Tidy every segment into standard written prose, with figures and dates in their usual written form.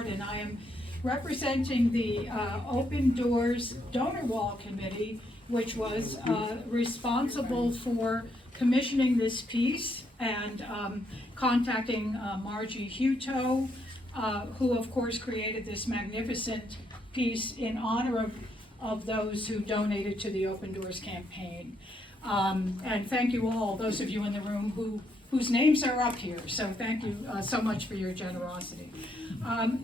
Hart, and I am representing the Open Doors Donor Wall Committee, which was responsible for commissioning this piece and contacting Margie Hughto, who of course created this magnificent piece in honor of those who donated to the Open Doors campaign. And thank you all, those of you in the room whose names are up here. So thank you so much for your generosity.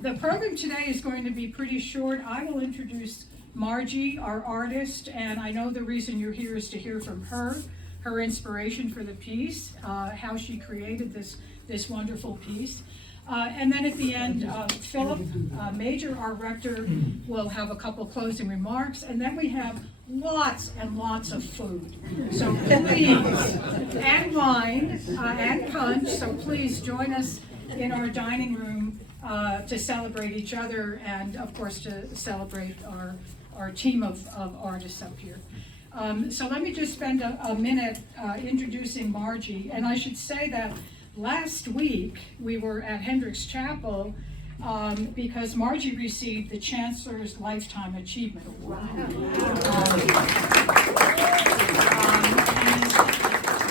The program today is going to be pretty short. I will introduce Margie, our artist, and I know the reason you're here is to hear from her inspiration for the piece, how she created this wonderful piece. And then at the end, Philip Major, our rector, will have a couple closing remarks, and then we have lots and lots of food. So please, and wine, and punch, so please join us in our dining room to celebrate each other and of course to celebrate our team of artists up here. So let me just spend a minute introducing Margie, and I should say that last week we were at Hendricks Chapel because Margie received the Chancellor's Lifetime Achievement Award.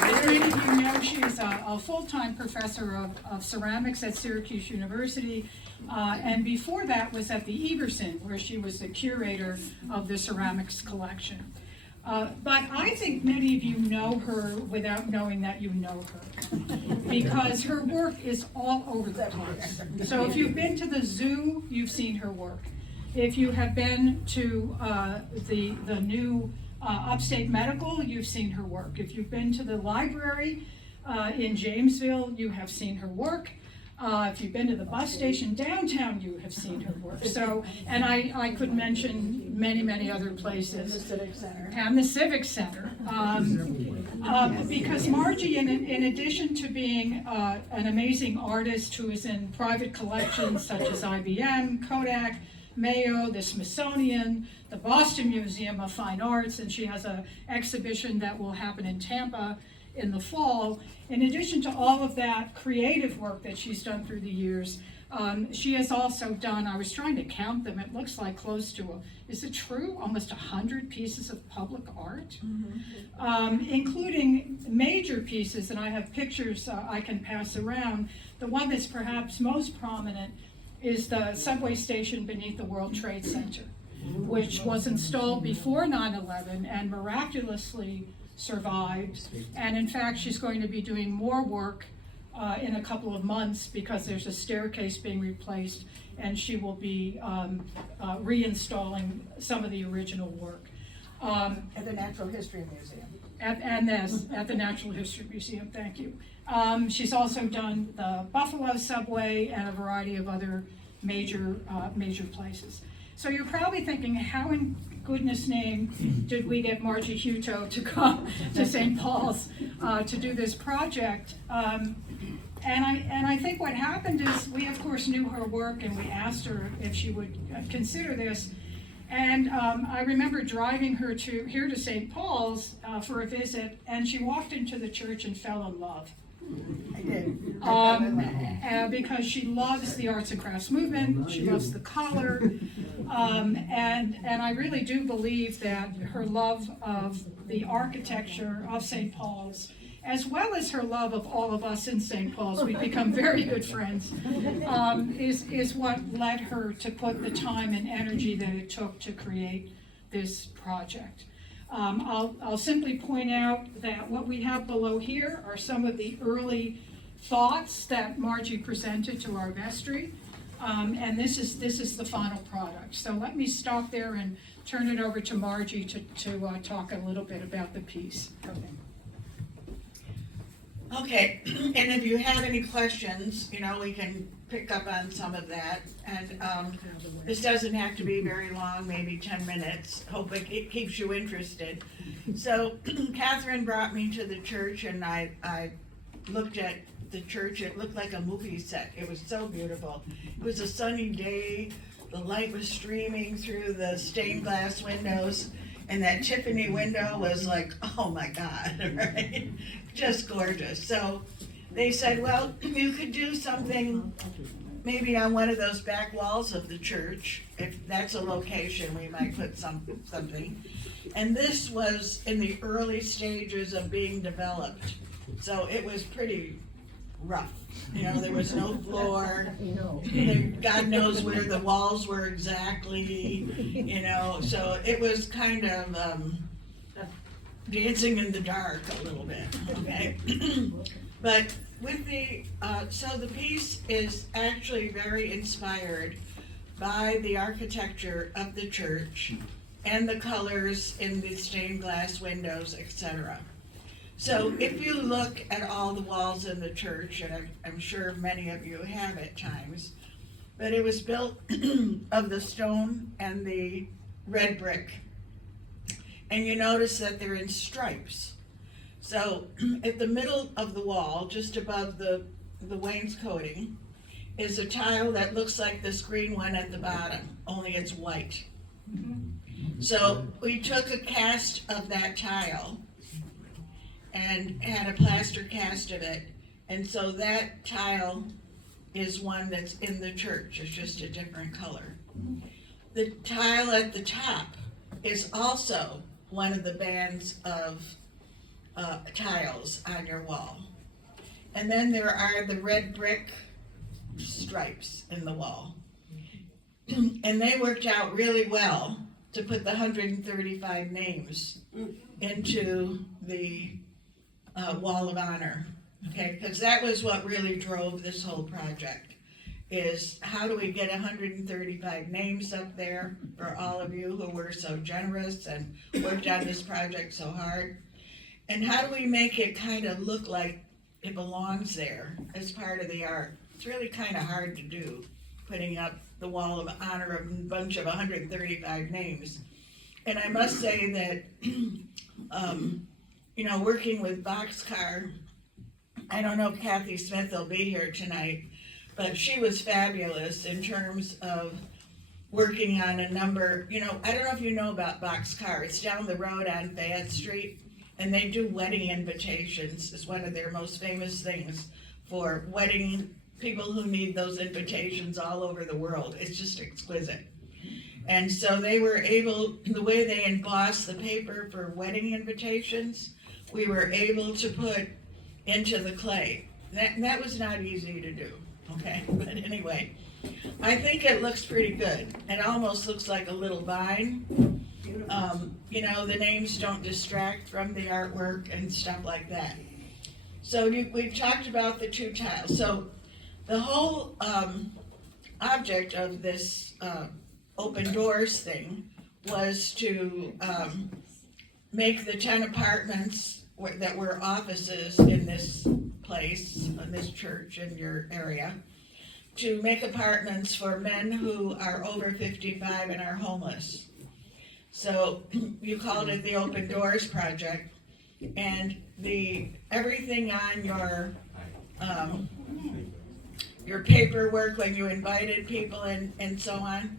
As many of you know, she is a full-time professor of ceramics at Syracuse University, and before that was at the Egerson, where she was the curator of the ceramics collection. But I think many of you know her without knowing that you know her, because her work is all over the place. So if you've been to the zoo, you've seen her work. If you have been to the new Upstate Medical, you've seen her work. If you've been to the library in Jamesville, you have seen her work. If you've been to the bus station downtown, you have seen her work. So, and I could mention many other places. And the Civic Center. And the Civic Center. Because Margie, in addition to being an amazing artist who is in private collections such as IBM, Kodak, Mayo, the Smithsonian, the Boston Museum of Fine Arts, and she has an exhibition that will happen in Tampa in the fall. In addition to all of that creative work that she's done through the years, she has also done, I was trying to count them, it looks like close to, is it true, almost 100 pieces of public art, including major pieces, and I have pictures I can pass around. The one that's perhaps most prominent is the subway station beneath the World Trade Center, which was installed before 9/11 and miraculously survived. And in fact, she's going to be doing more work in a couple of months because there's a staircase being replaced, and she will be reinstalling some of the original work. At the Natural History Museum. At the Natural History Museum, thank you. She's also done the Buffalo subway and a variety of other major places. So you're probably thinking, how in goodness name did we get Margie Hughto to come to St. Paul's to do this project? And I think what happened is we of course knew her work, and we asked her if she would consider this. And I remember driving her here to St. Paul's for a visit, and she walked into the church and fell in love. I did. Because she loves the arts and crafts movement, she loves the color, and I really do believe that her love of the architecture of St. Paul's, as well as her love of all of us in St. Paul's, we've become very good friends, is what led her to put the time and energy that it took to create this project. I'll simply point out that what we have below here are some of the early thoughts that Margie presented to our vestry, and this is the final product. So let me stop there and turn it over to Margie to talk a little bit about the piece. Okay, and if you have any questions, we can pick up on some of that. And this doesn't have to be very long, maybe 10 minutes. Hope it keeps you interested. So Catherine brought me to the church, and I looked at the church. It looked like a movie set. It was so beautiful. It was a sunny day. The light was streaming through the stained glass windows. And that Tiffany window was like, oh my God, right? Just gorgeous. So they said, well, you could do something maybe on one of those back walls of the church, if that's a location, we might put something. And this was in the early stages of being developed, so it was pretty rough. You know, there was no floor, God knows where the walls were exactly, you know, so it was kind of, dancing in the dark a little bit, okay? But with the, so the piece is actually very inspired by the architecture of the church and the colors in the stained glass windows, etc. So if you look at all the walls in the church, and I'm sure many of you have at times, but it was built of the stone and the red brick. And you notice that they're in stripes. So at the middle of the wall, just above the wainscoting, is a tile that looks like this green one at the bottom, only it's white. So we took a cast of that tile and had a plaster cast of it. And so that tile is one that's in the church, it's just a different color. The tile at the top is also one of the bands of tiles on your wall. And then there are the red brick stripes in the wall. And they worked out really well to put the 135 names into the Wall of Honor, okay? Because that was what really drove this whole project, is how do we get 135 names up there for all of you who were so generous and worked on this project so hard? And how do we make it kind of look like it belongs there as part of the art? It's really kind of hard to do, putting up the Wall of Honor of a bunch of 135 names. And I must say that, you know, working with Boxcar, I don't know if Kathy Smith will be here tonight, but she was fabulous in terms of working on a number, you know, I don't know if you know about Boxcar, it's down the road on Fayette Street, and they do wedding invitations. It's one of their most famous things for wedding people who need those invitations all over the world. It's just exquisite. And so they were able, the way they embossed the paper for wedding invitations, we were able to put into the clay. That was not easy to do, okay? But anyway, I think it looks pretty good. It almost looks like a little vine. You know, the names don't distract from the artwork and stuff like that. So we've talked about the two tiles. So the whole object of this open doors thing was to make the 10 apartments that were offices in this place, in this church in your area, to make apartments for men who are over 55 and are homeless. So you called it the Open Doors Project, and everything on your paperwork when you invited people and so on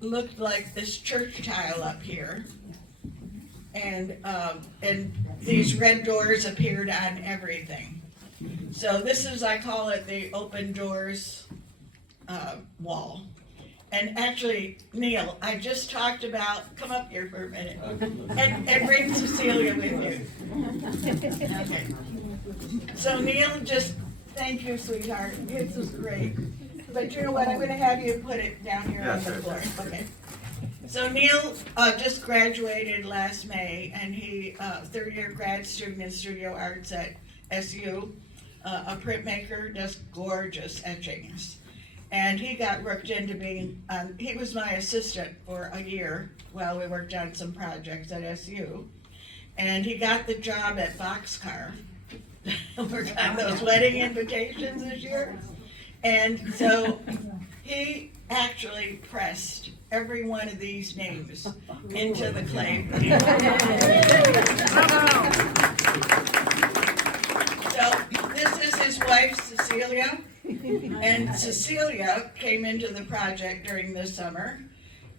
looked like this church tile up here, and these red doors appeared on everything. So this is, I call it the Open Doors wall. And actually, Neil, I just talked about, come up here for a minute, and bring Cecilia with you. Okay. So Neil, just thank you, sweetheart. This was great. But you know what? I'm going to have you put it down here on the floor. Okay. So Neil just graduated last May, and he third-year grad student in studio arts at SU, a printmaker, does gorgeous etchings. And he got worked into being, he was my assistant for a year while we worked on some projects at SU. And he got the job at Boxcar. Worked on those wedding invitations this year. And so he actually pressed every one of these names into the clay. So this is his wife, Cecilia. And Cecilia came into the project during the summer,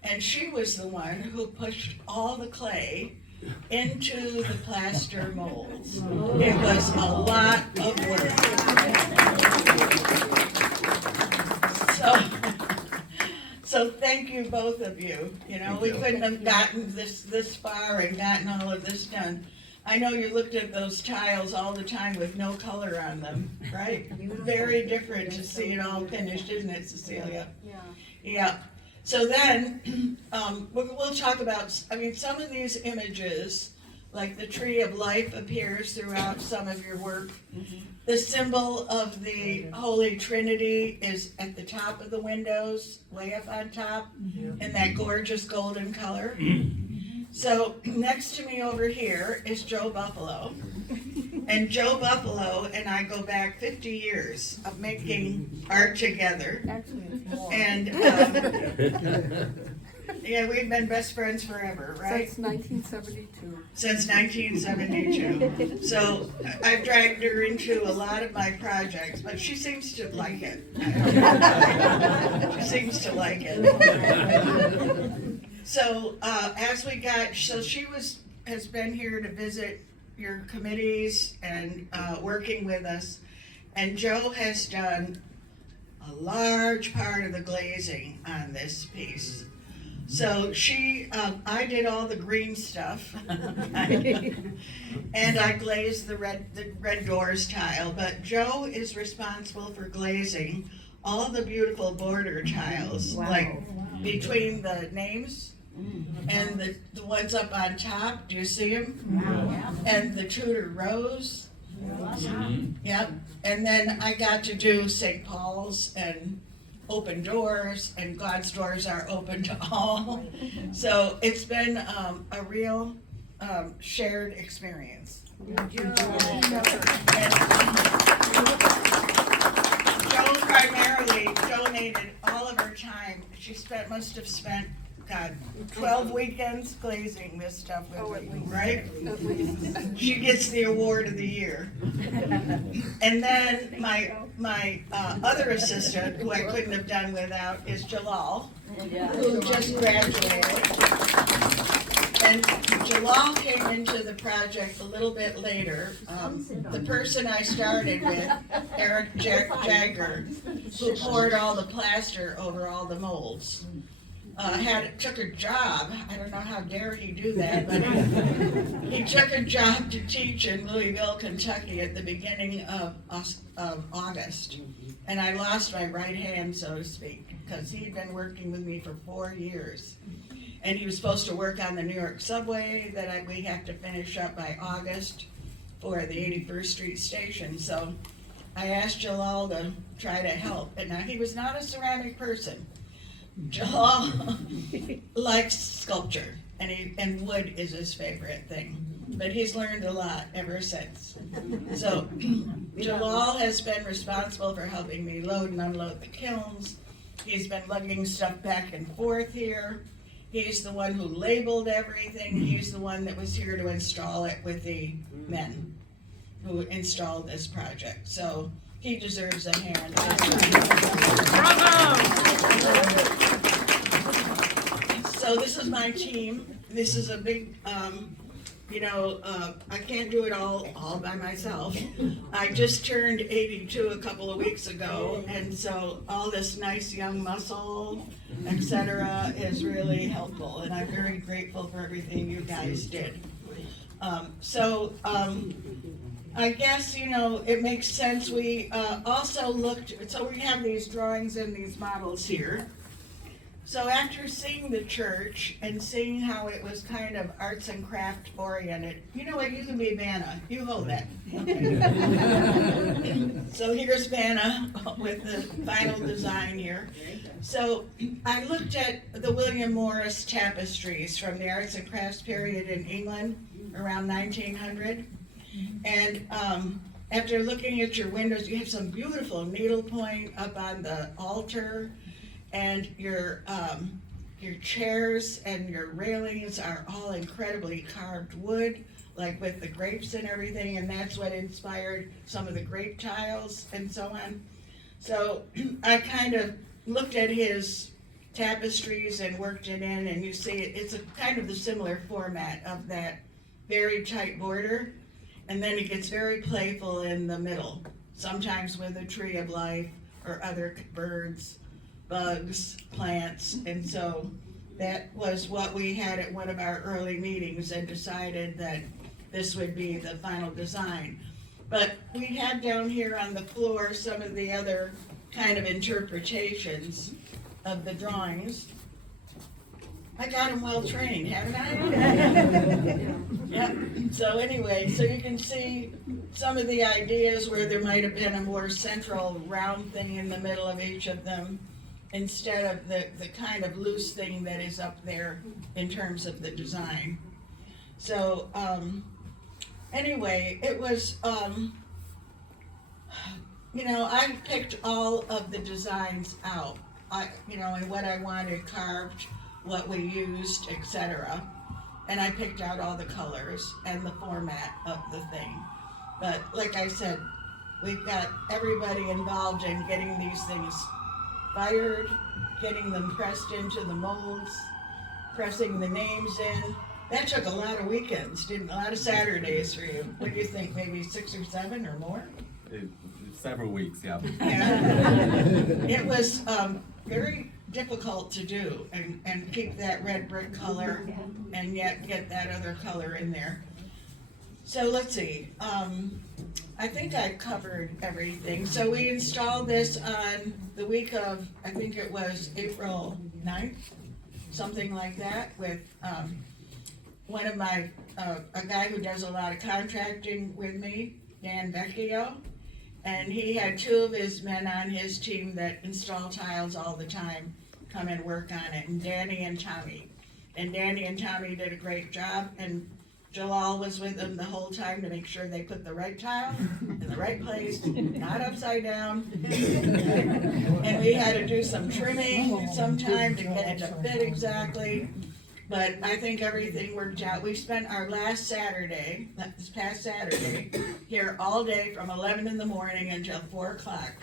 and she was the one who pushed all the clay into the plaster molds. It was a lot of work. So thank you, both of you. You know, we couldn't have gotten this far and gotten all of this done. I know you looked at those tiles all the time with no color on them, right? Very different to see it all finished, isn't it, Cecilia? Yeah. Yeah. So then, we'll talk about, I mean, some of these images, like the tree of life appears throughout some of your work. The symbol of the Holy Trinity is at the top of the windows, way up on top, in that gorgeous golden color. So next to me over here is Joe Buffalo. And Joe Buffalo and I go back 50 years of making art together. Actually, it's more. And, yeah, we've been best friends forever, right? Since 1972. Since 1972. So I've dragged her into a lot of my projects, but she seems to like it. She seems to like it. So she has been here to visit your committees and working with us. And Joe has done a large part of the glazing on this piece. So I did all the green stuff, and I glazed the red doors tile, but Joe is responsible for glazing all the beautiful border tiles, like between the names and the ones up on top. Do you see them? Wow. And the Tudor rose. Yep. And then I got to do St. Paul's and open doors, and God's doors are open to all. So it's been a real shared experience. And Joe primarily donated all of her time. She must have spent, God, 12 weekends glazing this stuff with me, right? At least. She gets the award of the year. And then my other assistant, who I couldn't have done without, is Jalal, who just graduated. And Jalal came into the project a little bit later. The person I started with, Eric Jagger, who poured all the plaster over all the molds, took a job. I don't know how dare he do that, but he took a job to teach in Louisville, Kentucky at the beginning of August. And I lost my right hand, so to speak, because he had been working with me for 4 years. And he was supposed to work on the New York subway that we have to finish up by August for the 81st Street station. So I asked Jalal to try to help. And now he was not a ceramic person. Jalal likes sculpture, and wood is his favorite thing. But he's learned a lot ever since. So Jalal has been responsible for helping me load and unload the kilns. He's been lugging stuff back and forth here. He's the one who labeled everything. He's the one that was here to install it with the men who installed this project. So he deserves a hand. So this is my team. This is a big, I can't do it all by myself. I just turned 82 a couple of weeks ago, and so all this nice young muscle, etc., is really helpful, and I'm very grateful for everything you guys did. I guess, it makes sense. We also so we have these drawings and these models here. So after seeing the church and seeing how it was kind of arts and craft oriented, you know what, you can be Vanna, you hold that. Okay. So here's Vanna with the final design here. So I looked at the William Morris tapestries from the arts and crafts period in England around 1900. And after looking at your windows, you have some beautiful needlepoint up on the altar. And your chairs and your railings are all incredibly carved wood, like with the grapes and everything, and that's what inspired some of the grape tiles and so on. So I kind of looked at his tapestries and worked it in, and you see it's a kind of the similar format of that very tight border, and then it gets very playful in the middle, sometimes with a tree of life or other birds, bugs, plants, and so that was what we had at one of our early meetings and decided that this would be the final design. But we had down here on the floor some of the other kind of interpretations of the drawings. I got them well trained, haven't I? Yep, so anyway, so you can see some of the ideas where there might have been a more central round thing in the middle of each of them, instead of the kind of loose thing that is up there in terms of the design. So, anyway, it was, I picked all of the designs out, and what I wanted carved, what we used, etc. And I picked out all the colors and the format of the thing. But like I said, we've got everybody involved in getting these things fired, getting them pressed into the molds, pressing the names in. That took a lot of weekends, a lot of Saturdays for you. What do you think, maybe 6 or 7 or more? Several weeks, yeah. Yeah. It was very difficult to do and keep that red brick color and yet get that other color in there. So let's see, I think I covered everything. So we installed this on the week of, I think it was April 9th, something like that, with one of my, a guy who does a lot of contracting with me, Dan Vecchio. And he had 2 of his men on his team that install tiles all the time, come and work on it, and Danny and Tommy. And Danny and Tommy did a great job, and Jalal was with them the whole time to make sure they put the right tile in the right place, not upside down. And we had to do some trimming sometime to get it to fit exactly. But I think everything worked out. We spent our last Saturday, this past Saturday, here all day from 11 in the morning until 4 o'clock.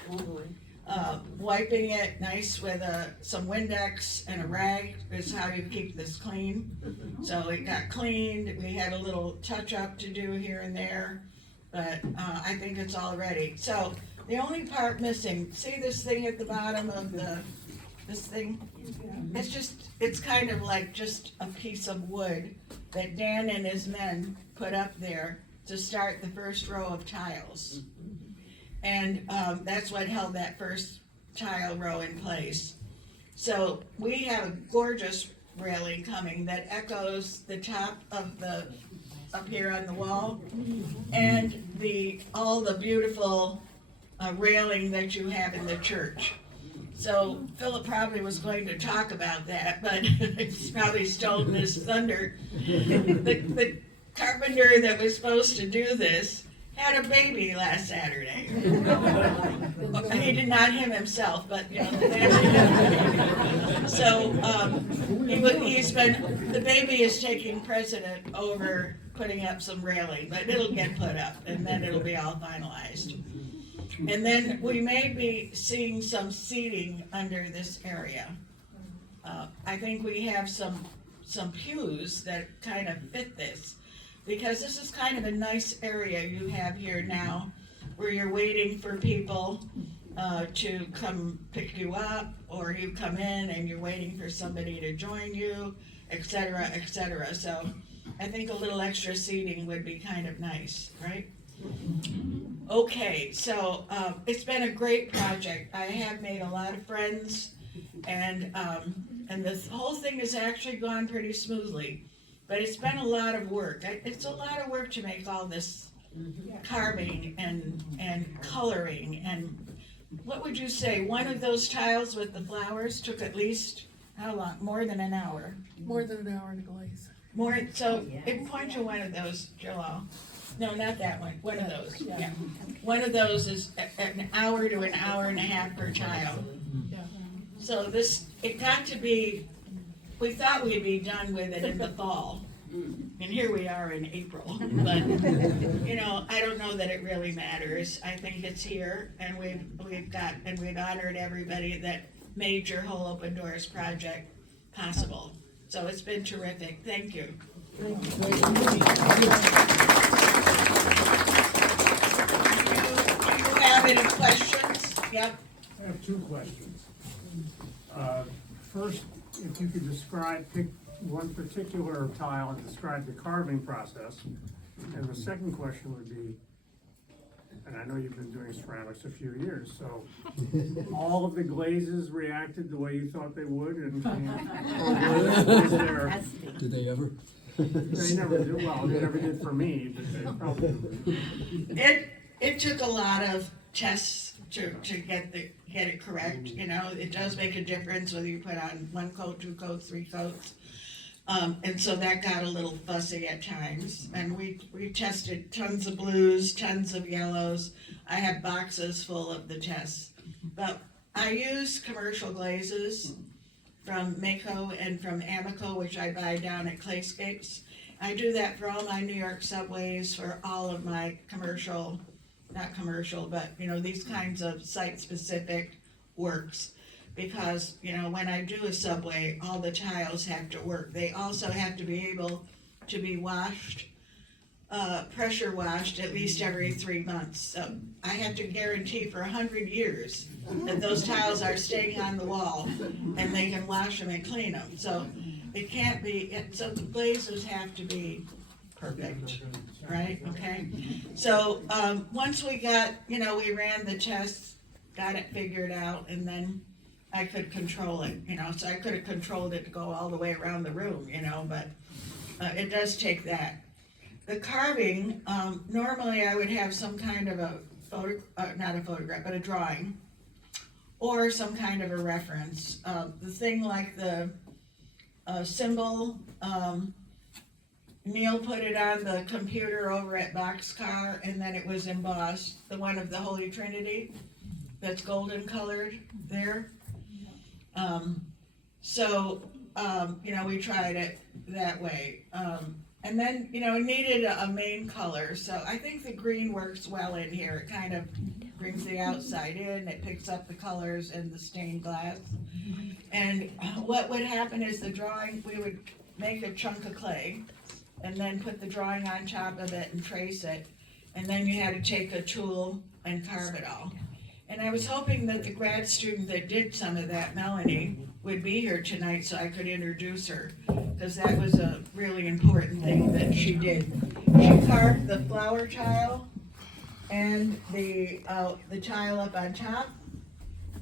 Wiping it nice with some Windex and a rag is how you keep this clean. So it got cleaned. We had a little touch up to do here and there, but I think it's all ready. So the only part missing, see this thing at the bottom of this thing? It's kind of like just a piece of wood that Dan and his men put up there to start the first row of tiles. And that's what held that first tile row in place. So we have a gorgeous railing coming that echoes the top of the, up here on the wall, and all the beautiful railing that you have in the church. So Philip probably was going to talk about that, but he's probably stolen his thunder. The carpenter that was supposed to do this had a baby last Saturday. He did not him himself, but the family. So the baby is taking precedent over putting up some railing, but it'll get put up and then it'll be all finalized. And then we may be seeing some seating under this area. I think we have some pews that kind of fit this, because this is kind of a nice area you have here now, where you're waiting for people to come pick you up, or you come in and you're waiting for somebody to join you, et cetera, et cetera. So I think a little extra seating would be kind of nice, right? Okay, so it's been a great project. I have made a lot of friends, and this whole thing has actually gone pretty smoothly. But it's been a lot of work. It's a lot of work to make all this carving and coloring. And what would you say? One of those tiles with the flowers took at least how long? More than an hour. More than an hour to glaze. More. So point to one of those, Jalal. No, not that one. One of those. Yeah. One of those is an hour to an hour and a half per tile. Yeah. So it got to be. We thought we'd be done with it in the fall, and here we are in April. But I don't know that it really matters. I think it's here, and we've honored everybody that made your whole Open Doors project possible. So it's been terrific. Thank you. Do you have any questions? Yep. I have two questions. First, if you could pick one particular tile and describe the carving process. And the second question would be, and I know you've been doing ceramics a few years, so all of the glazes reacted the way you thought they would, and was there, Did they ever? they never did, well, they never did for me, but they probably. It took a lot of tests to get it correct, you know, it does make a difference whether you put on 1 coat, 2 coats, 3 coats. And so that got a little fussy at times, and we tested tons of blues, tons of yellows. I have boxes full of the tests, but I use commercial glazes from Mako and from Amico, which I buy down at Clayscapes. I do that for all my New York subways, for all of my commercial, not commercial, but, you know, these kinds of site-specific works. Because, you know, when I do a subway, all the tiles have to work. They also have to be able to be washed, pressure washed at least every 3 months. So I have to guarantee for 100 years that those tiles are staying on the wall and they can wash them and clean them. So it can't be, so the glazes have to be perfect, right? Okay. So once we got, you know, we ran the tests, got it figured out, and then I could control it, you know, so I could have controlled it to go all the way around the room, you know, but it does take that. The carving, normally I would have some kind of a not a photograph, but a drawing, or some kind of a reference. The thing like the symbol, Neil put it on the computer over at Boxcar, and then it was embossed, the one of the Holy Trinity, that's golden colored there. You know, we tried it that way. And then, you know, it needed a main color, so I think the green works well in here. It kind of brings the outside in, it picks up the colors in the stained glass. And what would happen is the drawing, we would make a chunk of clay, and then put the drawing on top of it and trace it, and then you had to take a tool and carve it all. And I was hoping that the grad student that did some of that, Melanie, would be here tonight so I could introduce her, because that was a really important thing that she did. She carved the flower tile and the tile up on top.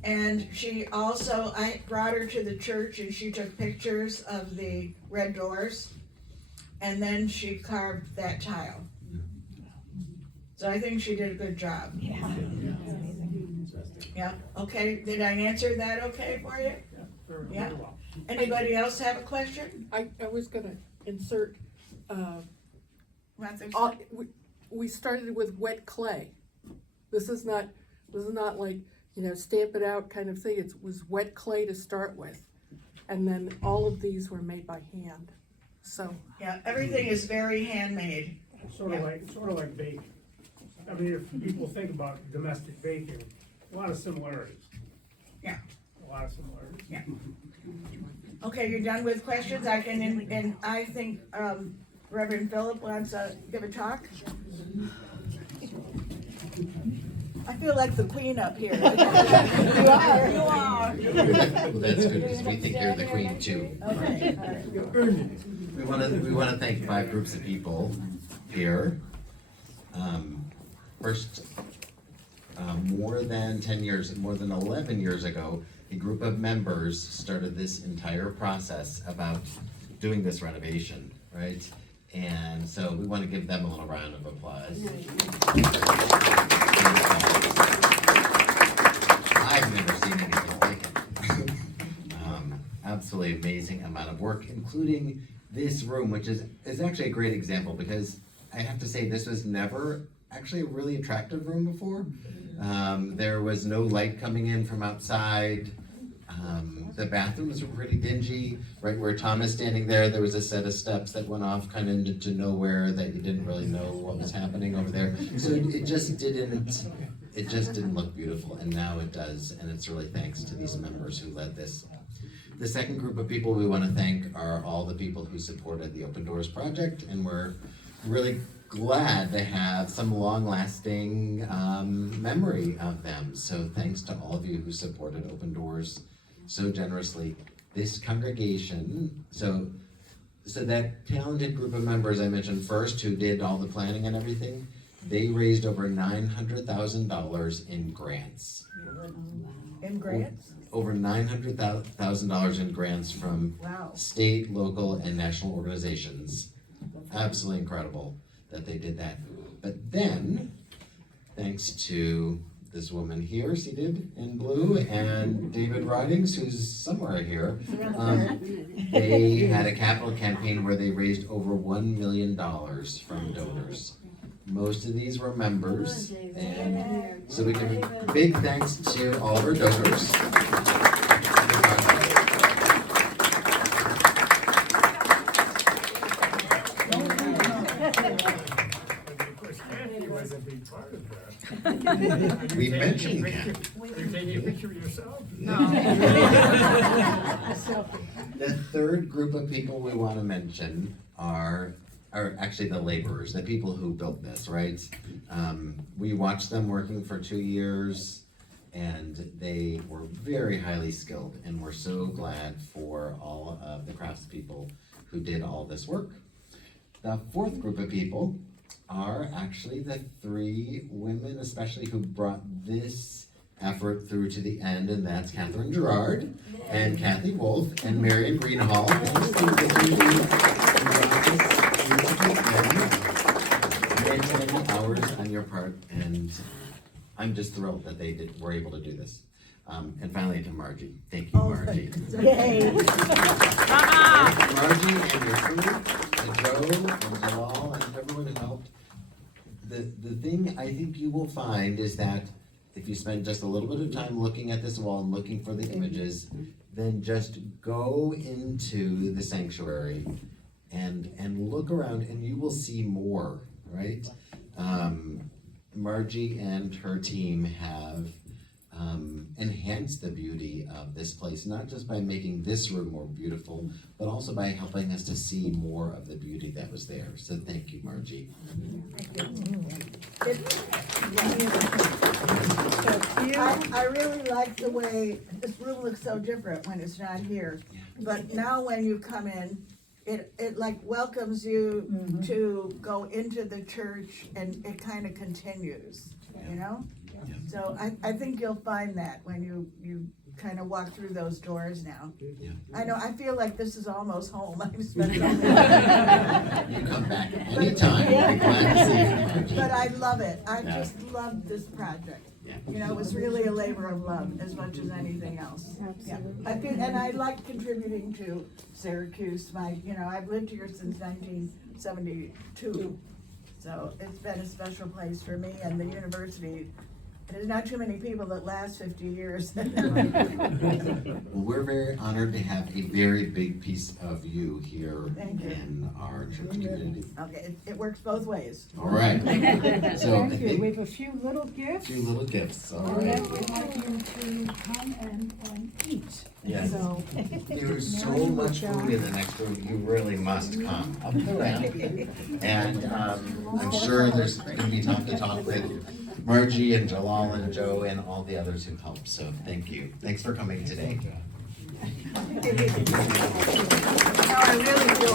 And she also, I brought her to the church and she took pictures of the red doors, and then she carved that tile. So I think she did a good job. Yeah, okay, did I answer that okay for you? Yeah. Very well. Anybody else have a question? I was gonna insert, Martha? we started with wet clay. This is not like, you know, stamp it out kind of thing. It was wet clay to start with. And then all of these were made by hand, so. Yeah, everything is very handmade. Sort of like baking. I mean, if people think about domestic baking, a lot of similarities. Yeah. A lot of similarities. Yeah. Okay, you're done with questions? I can, and I think Reverend Philip wants to give a talk. I feel like the queen up here. You are. Well, that's good, because we think you're the queen too. Okay, all right. We wanna thank 5 groups of people here. First, more than 11 years ago, a group of members started this entire process about doing this renovation, right? And so we want to give them a little round of applause. I've never seen anything like it. Absolutely amazing amount of work, including this room, which is actually a great example, because I have to say this was never actually a really attractive room before. There was no light coming in from outside. The bathrooms were pretty dingy. Right where Tom is standing there was a set of steps that went off kind of into nowhere that you didn't really know what was happening over there. So it just didn't look beautiful, and now it does, and it's really thanks to these members who led this The second group of people we want to thank are all the people who supported the Open Doors project, and we're really glad to have some long-lasting memory of them. So thanks to all of you who supported Open Doors so generously. This congregation, so that talented group of members I mentioned first, who did all the planning and everything, they raised over $900,000 in grants. In grants? Over $900,000 in grants from Wow. state, local, and national organizations. Absolutely incredible that they did that. But then, thanks to this woman here seated in blue and David Ridings, who's somewhere here, they had a capital campaign where they raised over $1 million from donors. Most of these were members, and so we give a big thanks to all of our donors. Of course, Kathy was a big part of that. We mentioned Ken. You're taking a picture of yourself? The third group of people we want to mention are actually the laborers, the people who built this, right? We watched them working for 2 years, and they were very highly skilled, and we're so glad for all of the craftspeople who did all this work. The fourth group of people are actually the 3 women, especially who brought this effort through to the end, and that's Catherine Gerard and Kathy Wolf and Marion Greenhall. Thanks to many hours on your part, and I'm just thrilled that they were able to do this. And finally to Margie. Thank you, Margie. Yay. Margie and your crew, and Joe and Jalal and everyone who helped. The thing I think you will find is that if you spend just a little bit of time looking at this wall and looking for the images, then just go into the sanctuary and look around and you will see more, right? Margie and her team have enhance the beauty of this place, not just by making this room more beautiful, but also by helping us to see more of the beauty that was there. So thank you, Margie. I really like the way this room looks so different when it's not here. But now when you come in, it like welcomes you to go into the church, and it kind of continues, you know? Yeah. So I think you'll find that when you kind of walk through those doors now. Yeah. I know, I feel like this is almost home. I've spent so many. You come back anytime. We'll be glad to see you, Margie. But I love it. I just love this project. Yeah. You know, it was really a labor of love as much as anything else. Yeah. I feel, and I like contributing to Syracuse. I've lived here since 1972. So it's been a special place for me and the university. There's not too many people that last 50 years. Well, we're very honored to have a very big piece of you here Thank you. in our church community. Okay, it works both ways. All right. So I Thank you. We think have a few little gifts. 2 little gifts. All And then right. we'd like you to come and eat. Yes. So, There's so much food in the next room, you really must come. I'll put around. And I'm sure there's gonna be time to talk with Margie and Jalal and Joe and all the others who helped, so thank you. Thanks for coming today. No, I really do.